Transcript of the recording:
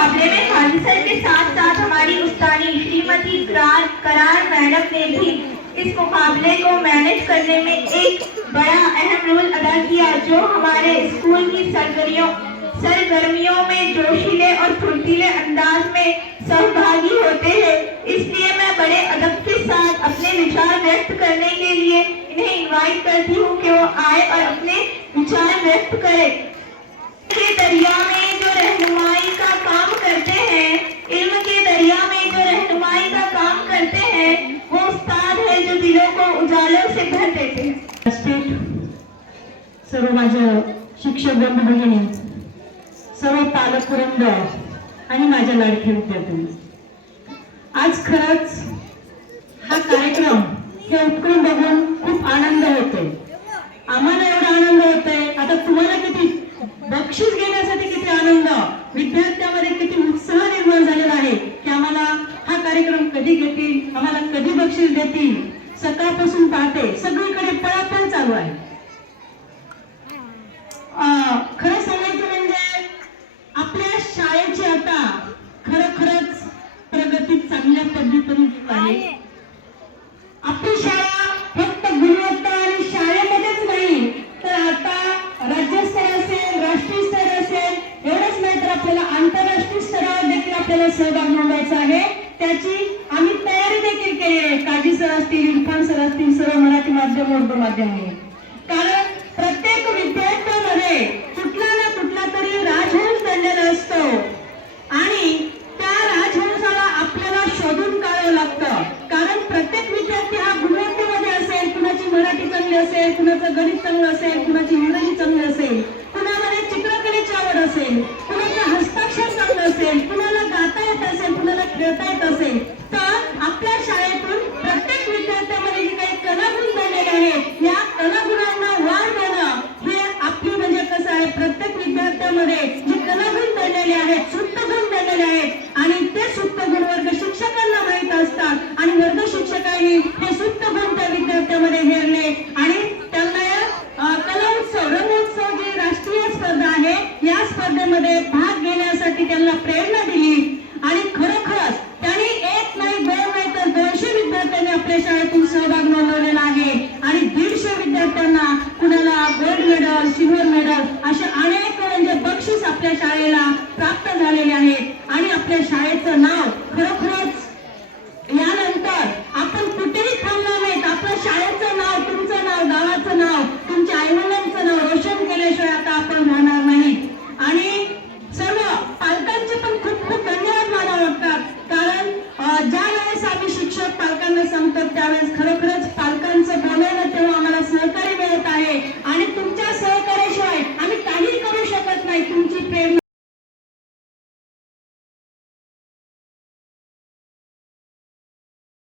मुकाबले में खाली सर के साथ साथ हमारी उस्तानी श्रीमती करार मैडम ने भी इस मुकाबले को मैनेज करने में एक बड़ा अहम रोल अदा किया, जो हमारे स्कूल की सरगर्मियों सरगर्मियों में जोशीले और फुर्तीले अंदाज में सहभागी होते हैं। इसलिए मैं बड़े अदब के साथ अपने विचार व्यक्त करने के लिए इन्हें इनवाइट करती हूँ कि वो आए और अपने विचार व्यक्त करें। के दरिया में रहनुमाई का काम करते हैं इल्म के दरिया में जो रहनुमाई का काम करते हैं वो उस्ताद है जो दिलों को उजालों से भर देते हैं। सर्व माझ्या शिक्षक बंधू भगिनी सर्व पालक वृंद आणि माझ्या लाडक्या विद्यार्थ्यांनी आज खरंच हा कार्यक्रम हे उपक्रम बघून खूप आनंद होतोय. आम्हाला एवढा आनंद होतोय. आता तुम्हाला किती बक्षीस घे आनंद. विद्यार्थ्यामध्ये किती उत्साह निर्माण झालेला आहे की आम्हाला हा कार्यक्रम कधी घेतील आम्हाला कधी बक्षीस देतील? सकाळपासून पाहते सगळीकडे पळापळ चालू आहे अं, खरं सांगायचं म्हणजे आपल्या शाळेची आता खरोखरच प्रगती चांगल्या पद्धतीने होत आहे आपली शाळा फक्त गुणवत्ता आणि शाळेमध्येच नाही तर आता राज्यस्तर असेल राष्ट्रीय स्तर असेल एवढंच नाही तर आपल्याला आंतरराष्ट्रीय स्तरावर देखील आपल्याला सहभाग नोंदवायचा आहे त्याची आम्ही तयारी देखील केली सर असतील इरफान सर असतील सर्व मराठी माध्यम उर्दू माध्यम कारण प्रत्येक विद्यार्थ्यामध्ये कुठला ना कुठला तरी राजहंस दडलेला असतो. आणि त्या राजहंसाला आपल्याला शोधून काढावं लागतं. कारण प्रत्येक विद्यार्थी हा गुणवत्तेमध्ये असेल कुणाची मराठी चांगली असेल कुणाचं गणित चांगलं असेल कुणाची इंग्रजी चांगली असेल. म्हणजे आहे प्रत्येक विद्यार्थ्यामध्ये जे कलागुण दडलेले आहेत सुप्त गुण दडलेले आहेत आणि ते सुप्त गुण वर्ग शिक्षकांना माहीत असतात. आणि वर्ग शिक्षकांनी हे सुप्त गुण त्या विद्यार्थ्यामध्ये हेरले आणि त्यांना अं, कला उत्सव रंगोत्सव जी राष्ट्रीय स्पर्धा आहे या स्पर्धेमध्ये भाग घेण्यासाठी त्यांना प्रेरणा दिली. आणि खरोखरच त्यांनी एक नाही दोन नाही तर दोनशे विद्यार्थ्यांनी आपल्या शाळेतून सहभाग नोंदवलेला आपल्या शाळेला प्राप्त झालेले आहेत आणि आपल्या शाळेचं नाव